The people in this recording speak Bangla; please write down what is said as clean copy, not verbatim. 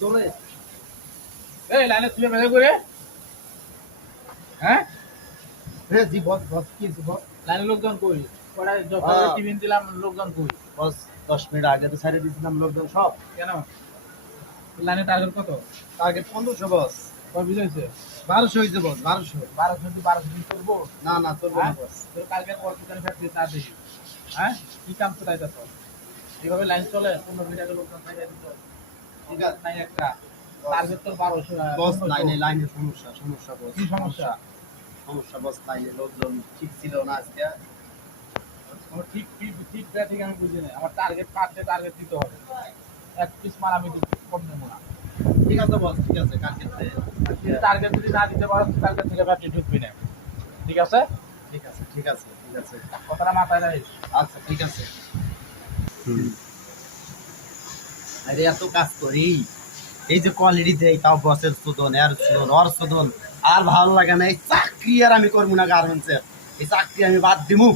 চলে এই লাইনে তুই বের করে হ্যাঁ হ্যাঁ জি বস বস কি জি বস লাইনে লোকজন কই পরে যখন টিফিন দিলাম লোকজন কই বস 10 মিনিট আগে তো ছেড়ে দিয়েছিলাম লোকজন সব কেন লাইনে টার্গেট কত টার্গেট 1500 বস কয় বিল হয়েছে 1200 হয়েছে বস 1200 1200 দিন করবো না না চলবে না বস তোর কালকে পর দোকানে ফ্যাক্টরি তা দেখি হ্যাঁ কি কাম কোথায় যাচ্ছ এইভাবে লাইন চলে 15 মিনিট আগে লোকজন থাকে দিত ঠিক আছে নাই একটা টার্গেট তোর 1200 বস লাইনে সমস্যা বস কি সমস্যা সমস্যা বস লাইনে লোকজন ঠিক ছিল না আজকে আমার ঠিক ঠিক ঠিক ঠিক আমি বুঝি না আমার টার্গেট পারতে টার্গেট দিতে হবে এক পিস মাল আমি কম নেবো না ঠিক আছে বস ঠিক আছে কালকে টার্গেট যদি না দিতে পারো টার্গেট থেকে ফ্যাক্টরি ঢুকবি না ঠিক আছে ঠিক আছে ঠিক আছে ঠিক আছে কথাটা মাথায় রাখিস আচ্ছা ঠিক আছে আরে এত কাজ করি এই যে কোয়ালিটি দেই তাও বসের সুদন এর সুদন ওর সুদন আর ভালো লাগে না এই চাকরি আর আমি করবো না গার্মেন্টসের এই চাকরি আমি বাদ দিমু